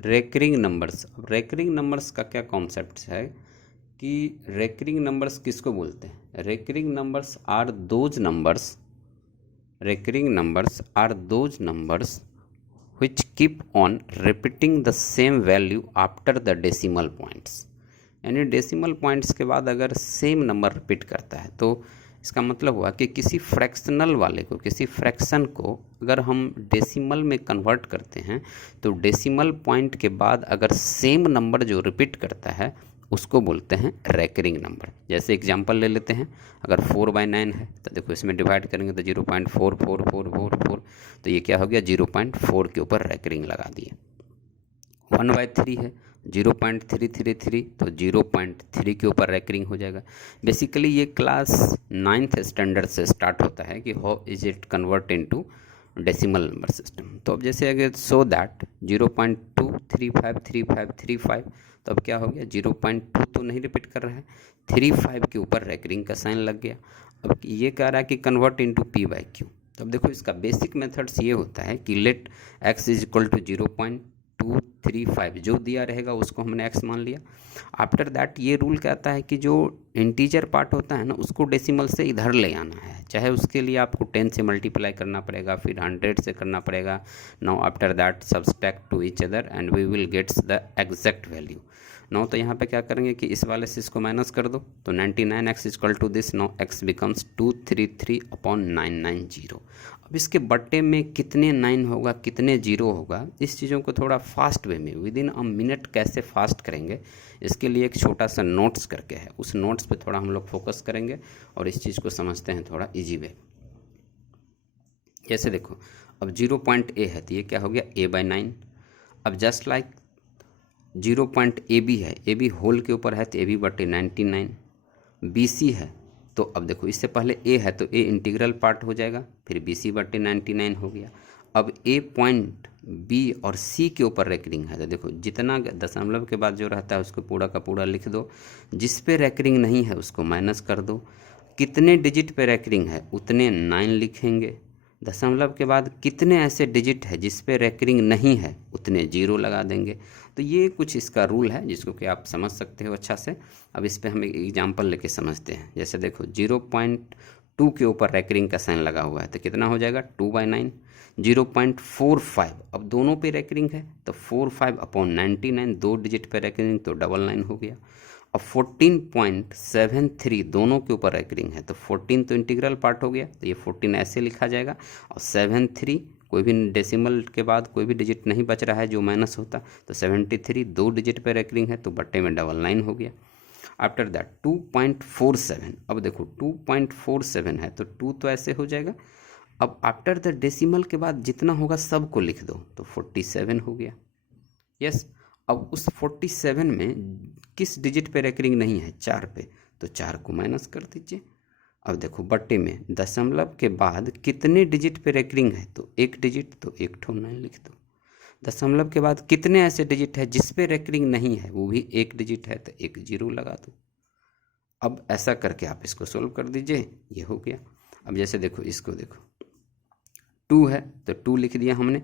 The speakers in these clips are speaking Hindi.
Recurring numbers. अब रेकरिंग नंबर्स का क्या कॉन्सेप्ट है कि रेकरिंग नंबर्स किसको बोलते हैं? Recurring numbers are those numbers, recurring numbers are those numbers which keep on repeating the same value after the decimal points। यानी डेसिमल पॉइंट्स के बाद अगर सेम नंबर रिपीट करता है तो इसका मतलब हुआ कि किसी फ्रैक्शनल वाले को, किसी फ्रैक्शन को अगर हम डेसिमल में कन्वर्ट करते हैं तो डेसिमल पॉइंट के बाद अगर सेम नंबर जो रिपीट करता है उसको बोलते हैं रेकरिंग नंबर। जैसे एग्जांपल ले लेते हैं, अगर 4/9 है तो देखो इसमें डिवाइड करेंगे तो 0.444444, तो ये क्या हो गया 0.4 के ऊपर रेकरिंग लगा दिए। 1/3 है 0.333, तो 0.3 के ऊपर रेकरिंग हो जाएगा। बेसिकली ये क्लास 9th स्टैंडर्ड से स्टार्ट होता है कि how is it convert into decimal number system. तो अब जैसे अगर सो दैट 0.2353535, तो अब क्या हो गया 0.2 तो नहीं रिपीट कर रहा है, 35 के ऊपर रेकरिंग का साइन लग गया। अब ये कह रहा है कि कन्वर्ट इनटू p/q। तो अब देखो इसका बेसिक मेथड्स ये होता है कि let x is equal to 0.235, जो दिया रहेगा उसको हमने x मान लिया। आफ्टर दैट ये रूल कहता है कि जो इंटीजर पार्ट होता है ना उसको डेसिमल से इधर ले आना है, चाहे उसके लिए आपको 10 से मल्टीप्लाई करना पड़ेगा, फिर 100 से करना पड़ेगा। Now after that subtract to each other and we will gets the exact value. Now तो यहाँ पे क्या करेंगे कि इस वाले से इसको माइनस कर दो, तो 99x equal to this, now x becomes 233/990। अब इसके बट्टे में कितने 9 होगा, कितने 0 होगा, इस चीज़ों को थोड़ा फास्ट वे में विद इन अ मिनट कैसे फास्ट करेंगे, इसके लिए एक छोटा सा नोट्स करके है, उस नोट्स पे थोड़ा हम लोग फोकस करेंगे और इस चीज़ को समझते हैं थोड़ा इजी वे। जैसे देखो अब 0.a है तो ये क्या हो गया a/9। अब जस्ट लाइक 0.ab है, ab होल के ऊपर है तो ab/99। bc है तो अब देखो इससे पहले a है तो a इंटीग्रल पार्ट हो जाएगा, फिर bc/99 हो गया। अब a पॉइंट b और c के ऊपर रेकरिंग है तो देखो जितना दशमलव के बाद जो रहता है उसको पूरा का पूरा लिख दो, जिस पे रेकरिंग नहीं है उसको माइनस कर दो, कितने डिजिट पे रेकरिंग है उतने 9 लिखेंगे, दशमलव के बाद कितने ऐसे डिजिट है जिस पे रेकरिंग नहीं है उतने 0 लगा देंगे। तो ये कुछ इसका रूल है जिसको कि आप समझ सकते हो अच्छा से। अब इस पे हम एक एग्जांपल लेके समझते हैं। जैसे देखो 0.2 के ऊपर रेकरिंग का साइन लगा हुआ है तो कितना हो जाएगा 2/9। 0.45, अब दोनों पे रेकरिंग है तो 45/99, 2 डिजिट पे रेकरिंग तो 99 हो गया। अब 14.73 दोनों के ऊपर रेकरिंग है तो 14 तो इंटीग्रल पार्ट हो गया तो ये 14 ऐसे लिखा जाएगा, और 73 कोई भी डेसिमल के बाद कोई भी डिजिट नहीं बच रहा है जो माइनस होता, तो 73 2 डिजिट पे रेकरिंग है तो बट्टे में 99 हो गया। आफ्टर दैट 2.47, अब देखो 2.47 है तो 2 तो ऐसे हो जाएगा। अब आफ्टर द डेसिमल के बाद जितना होगा सब को लिख दो तो 47 हो गया। यस, अब उस 47 में किस डिजिट पे रेकरिंग नहीं है 4 पे, तो 4 को माइनस कर दीजिए। अब देखो बट्टे में दशमलव के बाद कितने डिजिट पे रेकरिंग है तो 1 डिजिट, तो 1 ठो 9 लिख दो। दशमलव के बाद कितने ऐसे डिजिट है जिस पे रेकरिंग नहीं है वो भी 1 डिजिट है तो 1 0 लगा दो। अब ऐसा करके आप इसको सोल्व कर दीजिए, ये हो गया। अब जैसे देखो इसको देखो 2 है तो 2 लिख दिया हमने,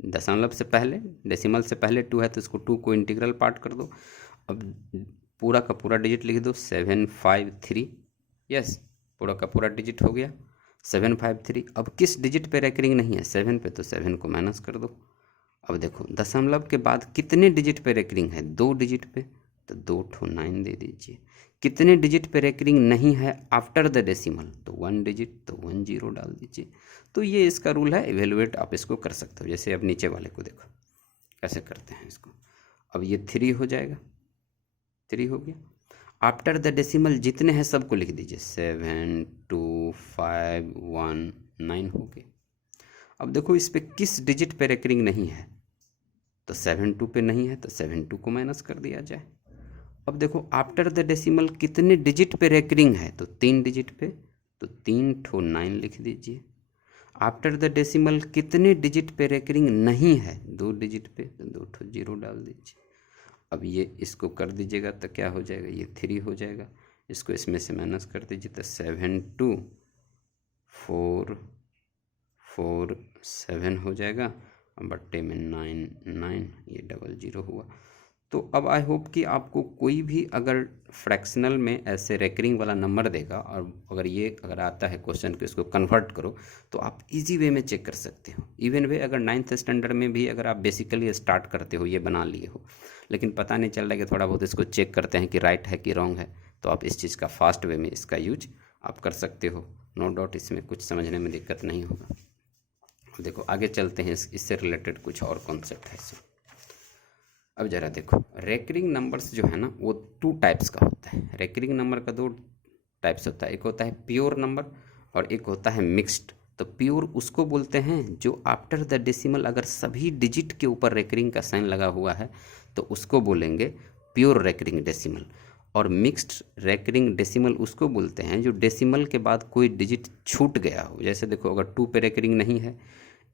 दशमलव से पहले डेसिमल से पहले 2 है तो इसको 2 को इंटीग्रल पार्ट कर दो। अब पूरा का पूरा डिजिट लिख दो 753। यस, पूरा का पूरा डिजिट हो गया 753। अब किस डिजिट पे रेकरिंग नहीं है 7 पे, तो 7 को माइनस कर दो। अब देखो दशमलव के बाद कितने डिजिट पे रेकरिंग है 2 डिजिट पे, तो 2 ठो 9 दे दीजिए। कितने डिजिट पे रेकरिंग नहीं है आफ्टर द डेसिमल, तो 1 डिजिट, तो 1 0 डाल दीजिए। तो ये इसका रूल है, इवेलुएट आप इसको कर सकते हो। जैसे अब नीचे वाले को देखो कैसे करते हैं इसको। अब ये 3 हो जाएगा, 3 हो गया। आफ्टर द डेसिमल जितने हैं सबको लिख दीजिए 7 2 5 1 9 हो गए। अब देखो इस पे किस डिजिट पे रेकरिंग नहीं है, तो 7 2 पे नहीं है तो 7 2 को माइनस कर दिया जाए। अब देखो आफ्टर द डेसिमल कितने डिजिट पे रेकरिंग है, तो 3 डिजिट पे, तो 3 ठो 9 लिख दीजिए। आफ्टर द डेसिमल कितने डिजिट पे रेकरिंग नहीं है 2 डिजिट पे, तो 2 ठो 0 डाल दीजिए। अब ये इसको कर दीजिएगा तो क्या हो जाएगा, ये 3 हो जाएगा। इसको इसमें से माइनस कर दीजिए तो 7 2 4 4 7 हो जाएगा। बट्टे में 9 ये 00 हुआ। तो अब आई होप कि आपको कोई भी अगर फ्रैक्शनल में ऐसे रेकरिंग वाला नंबर देगा और अगर आता है क्वेश्चन कि इसको कन्वर्ट करो, तो आप इजी वे में चेक कर सकते हो। इवन वे अगर 9th स्टैंडर्ड में भी अगर आप बेसिकली स्टार्ट करते हो, ये बना लिए हो, लेकिन पता नहीं चल रहा है कि थोड़ा बहुत इसको चेक करते हैं कि राइट है कि रॉन्ग है, तो आप इस चीज़ का फास्ट वे में इसका यूज आप कर सकते हो। नो डाउट इसमें कुछ समझने में दिक्कत नहीं होगा। देखो आगे चलते हैं, इससे रिलेटेड कुछ और कॉन्सेप्ट है इसमें। अब ज़रा देखो, रेकरिंग नंबर्स जो है ना वो 2 टाइप्स का होता है। रेकरिंग नंबर का 2 टाइप्स होता है, एक होता है प्योर नंबर और एक होता है मिक्स्ड। तो प्योर उसको बोलते हैं जो आफ्टर द डेसिमल अगर सभी डिजिट के ऊपर रेकरिंग का साइन लगा हुआ है तो उसको बोलेंगे प्योर रेकरिंग डेसिमल। और मिक्स्ड रेकरिंग डेसिमल उसको बोलते हैं जो डेसिमल के बाद कोई डिजिट छूट गया हो। जैसे देखो अगर 2 पे रेकरिंग नहीं है,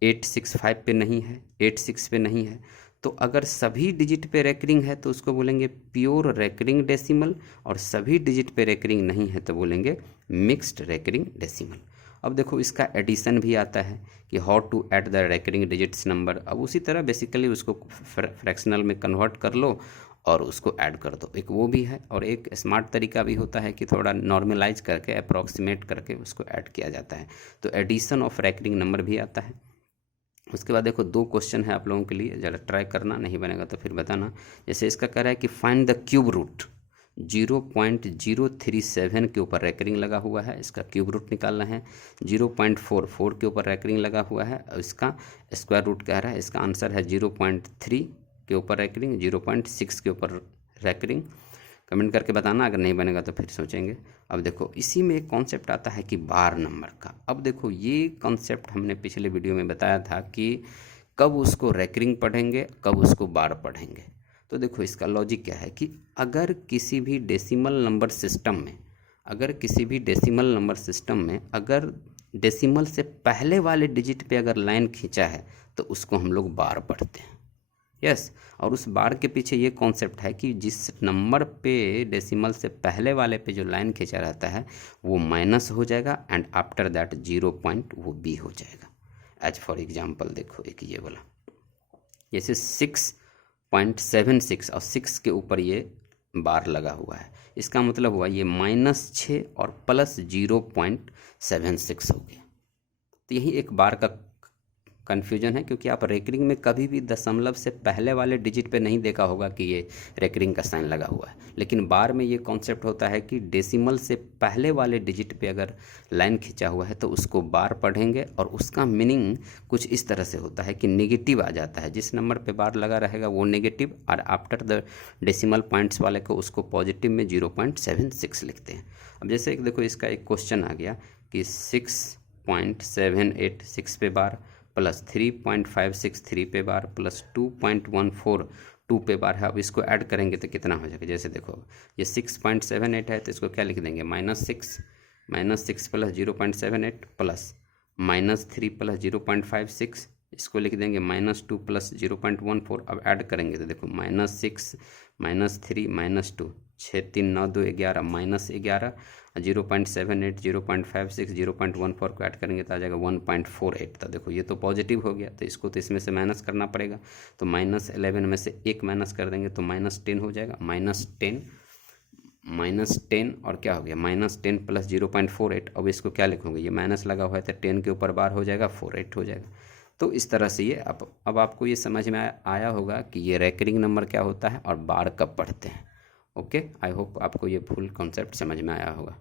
865 पे नहीं है, 86 पे नहीं है, तो अगर सभी डिजिट पे रेकरिंग है तो उसको बोलेंगे प्योर रेकरिंग डेसिमल, और सभी डिजिट पे रेकरिंग नहीं है तो बोलेंगे मिक्स्ड रेकरिंग डेसिमल। अब देखो इसका एडिशन भी आता है कि how to add the recurring digits number. अब उसी तरह बेसिकली उसको फ्रैक्शनल में कन्वर्ट कर लो और उसको ऐड कर दो, एक वो भी है। और एक स्मार्ट तरीका भी होता है कि थोड़ा नॉर्मलाइज करके अप्रॉक्सीमेट करके उसको ऐड किया जाता है, तो एडिशन ऑफ रेकरिंग नंबर भी आता है। उसके बाद देखो 2 क्वेश्चन है आप लोगों के लिए, ज़रा ट्राई करना, नहीं बनेगा तो फिर बताना। जैसे इसका कह रहा है कि फाइंड द क्यूब रूट, 0.037 के ऊपर रेकरिंग लगा हुआ है, इसका क्यूब रूट निकालना है। 0.44 के ऊपर रेकरिंग लगा हुआ है और इसका स्क्वायर रूट कह रहा है। इसका आंसर है 0.3 के ऊपर रेकरिंग, 0.6 के ऊपर रेकरिंग। कमेंट करके बताना, अगर नहीं बनेगा तो फिर सोचेंगे। अब देखो इसी में एक कॉन्सेप्ट आता है कि बार नंबर का। अब देखो ये कॉन्सेप्ट हमने पिछले वीडियो में बताया था कि कब उसको रेकरिंग पढ़ेंगे, कब उसको बार पढ़ेंगे। तो देखो इसका लॉजिक क्या है कि अगर किसी भी डेसिमल नंबर सिस्टम में अगर डेसिमल से पहले वाले डिजिट पे अगर लाइन खींचा है तो उसको हम लोग बार पढ़ते हैं। यस, और उस बार के पीछे ये कॉन्सेप्ट है कि जिस नंबर पे डेसिमल से पहले वाले पे जो लाइन खींचा रहता है वो माइनस हो जाएगा एंड आफ्टर दैट 0 पॉइंट वो बी हो जाएगा। एज फॉर एग्जांपल देखो एक ये वाला, जैसे 6.76 और 6 के ऊपर ये बार लगा हुआ है, इसका मतलब हुआ ये -6 और प्लस 0.76 हो गया। तो यही एक बार का कन्फ्यूजन है, क्योंकि आप रेकरिंग में कभी भी दशमलव से पहले वाले डिजिट पे नहीं देखा होगा कि ये रेकरिंग का साइन लगा हुआ है, लेकिन बार में ये कॉन्सेप्ट होता है कि डेसिमल से पहले वाले डिजिट पे अगर लाइन खींचा हुआ है तो उसको बार पढ़ेंगे। और उसका मीनिंग कुछ इस तरह से होता है कि नेगेटिव आ जाता है, जिस नंबर पे बार लगा रहेगा वो नेगेटिव, और आफ्टर द डेसिमल पॉइंट्स वाले को उसको पॉजिटिव में 0.76 लिखते हैं। अब जैसे एक देखो इसका एक क्वेश्चन आ गया कि 6.78 6 पे बार, प्लस 3.56 3 पे बार, प्लस 2.14 2 पे बार है। अब इसको ऐड करेंगे तो कितना हो जाएगा, जैसे देखो ये 6.78 है तो इसको क्या लिख देंगे -6 प्लस 0.78 प्लस -3 प्लस 0.56, इसको लिख देंगे -2 प्लस 0.14। अब ऐड करेंगे तो देखो -6 -3 -2 6 3 9 2 11 -11, 0.78 0.56 0.14 को ऐड करेंगे तो आ जाएगा 1.48। तो देखो ये तो पॉजिटिव हो गया, तो इसको तो इसमें से माइनस करना पड़ेगा। तो -11 में से 1 माइनस कर देंगे तो -10 हो जाएगा। -10 और क्या हो गया -10 प्लस 0.48। अब इसको क्या लिखोगे, ये माइनस लगा हुआ है तो 10 के ऊपर बार हो जाएगा 48 हो जाएगा। तो इस तरह से ये अब आपको ये समझ में आया होगा कि ये रेकरिंग नंबर क्या होता है और बार कब पढ़ते हैं। ओके, आई होप आपको ये फुल कॉन्सेप्ट समझ में आया होगा।